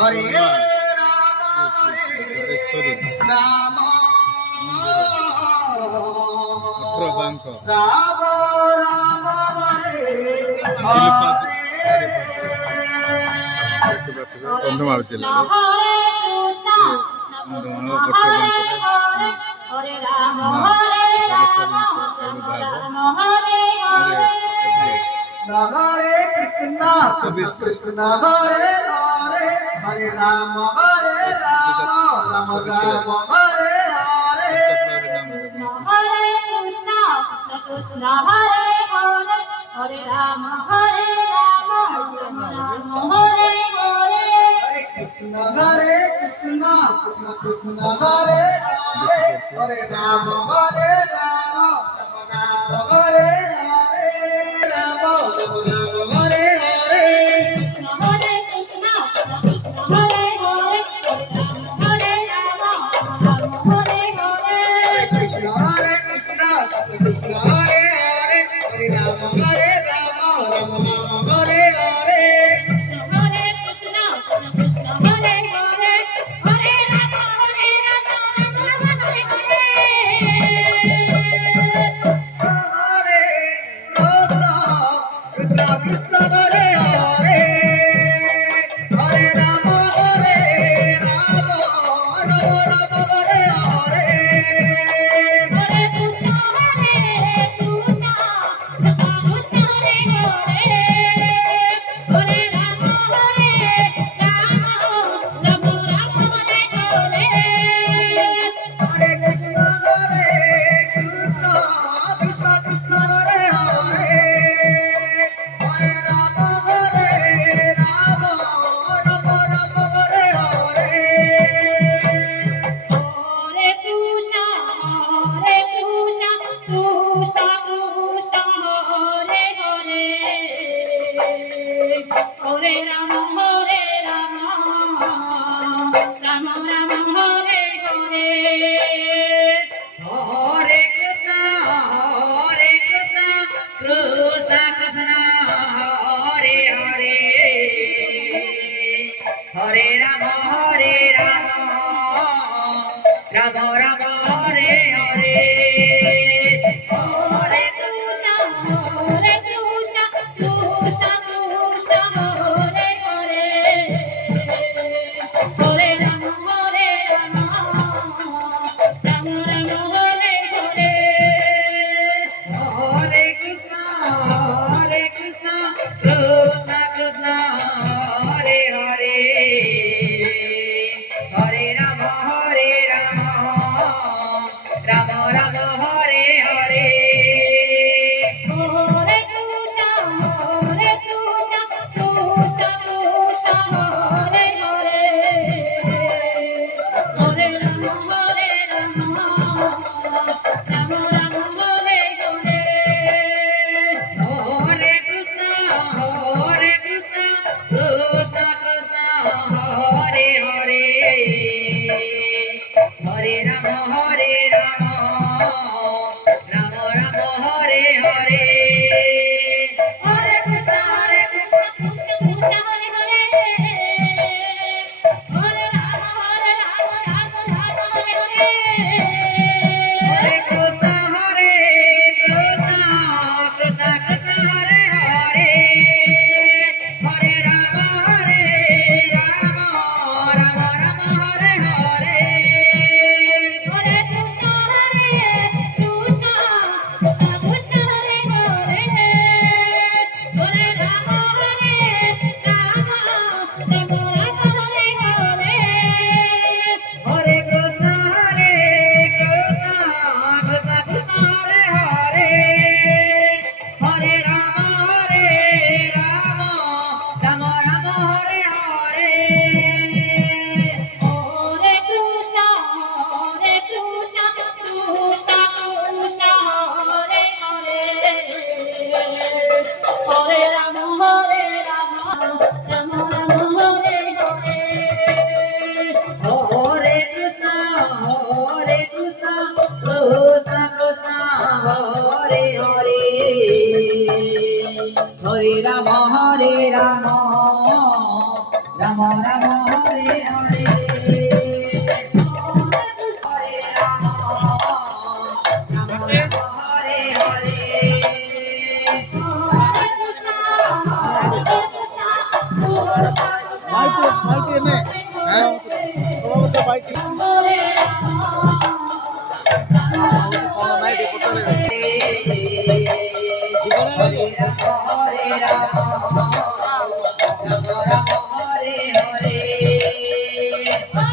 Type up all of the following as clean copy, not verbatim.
হরে Ram bank Ram Ram Kandhamal ଜିଲ୍ଲାରେ हरे कृष्ण कृष्ण हरे हरे हरे राम हरे राम राम राम हरे हरे हरे कृष्ण कृष्ण हरे हरे हरे राम हरे राम राम हरे हरे कृष्ण कृष्ण कृष्ण हरे हरे हरे राम हरे राम राम हरे हरे राम राम हरे हरे हरे कृष्ण कृष्ण हरे हरे हरे राम हरे राम राम हरे हरे कृष्ण कृष्ण हरे हरे हरे राम हरे राम राम राम हरे हरे हरे कृष्ण कृष्ण हरे हरे हरे राम हरे राम राम राम हरे हरे कृष्ण कृष्ण हरे हरे हरे राम हरे राम राम राम हरे हरे हरे कृष्ण कृष्ण कृष्ण हरे हरे हरे राम हरे राम राम राम हरे हरे हरे कृष्ण कृष्ण कृष्ण हरे हरे हरे राम हरे Ram Ram Ram Hare Hare Hare Krishna Krishna Krishna Hare Hare Hare Ram Ram Ram Hare Hare Hare Krishna Krishna Krishna Hare Hare Hare Ram Ram Ram Hare Hare Hare Krishna Krishna Krishna Hare Hare Hare Ram Ram Ram Hare Hare Hare Krishna Krishna Krishna Hare Hare Hare Ram Ram Ram Hare Hare Hare Krishna Krishna Krishna Hare Hare Hare Ram Ram Ram Hare Hare Hare Krishna Krishna Krishna Hare Hare Hare Ram Ram Ram Hare Hare Hare Krishna Krishna Krishna Hare Hare Hare Ram Ram Ram Hare Hare Hare Krishna Krishna Krishna Hare Hare Hare Ram Ram Ram Hare Hare Hare Krishna Krishna Krishna Hare Hare Hare Ram Rama Rama Hare Hare Hare Rama Rama Rama Hare Hare মাইটি এনে হ্যাঁ তোমার মাইটি মাইটি কোথায় রে জীবনে Hare Rama Rama Rama Hare Hare Hare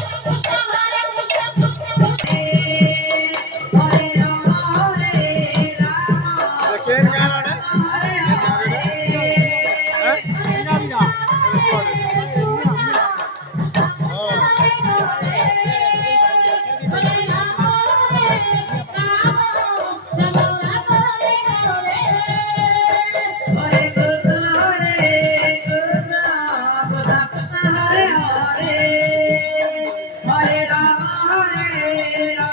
Rama Hare Rama কেন গানাড়ে Hare Krishna Hare Krishna Krishna Krishna Hare Hare Hare Rama Hare Rama